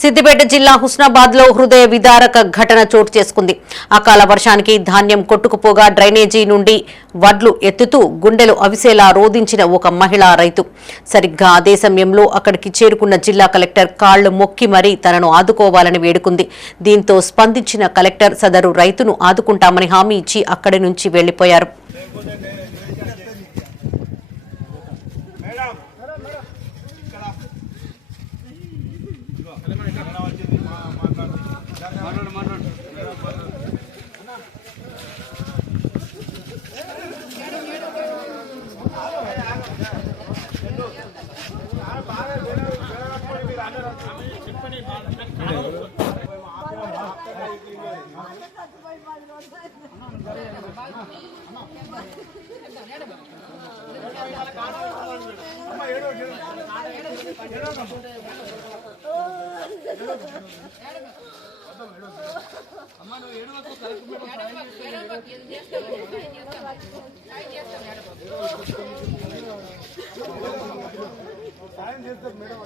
సిద్దిపేట జిల్లా హుస్నాబాద్ లో హృదయ విదారక ఘటన చోటు చేసుకుంది. అకాల వర్షానికి ధాన్యం కొట్టుకుపోగా డ్రైనేజీ నుండి వడ్లు ఎత్తుతూ గుండెలు అవిసేలా రోదించిన ఒక మహిళా రైతు. సరిగ్గా అదే సమయంలో అక్కడికి చేరుకున్న జిల్లా కలెక్టర్ కాళ్లు మొక్కి మరీ తనను ఆదుకోవాలని వేడుకుంది. దీంతో స్పందించిన కలెక్టర్ సదరు రైతును ఆదుకుంటామని హామీ ఇచ్చి అక్కడి నుంచి వెళ్లిపోయారు. సాయం చేస్తారు మేడం.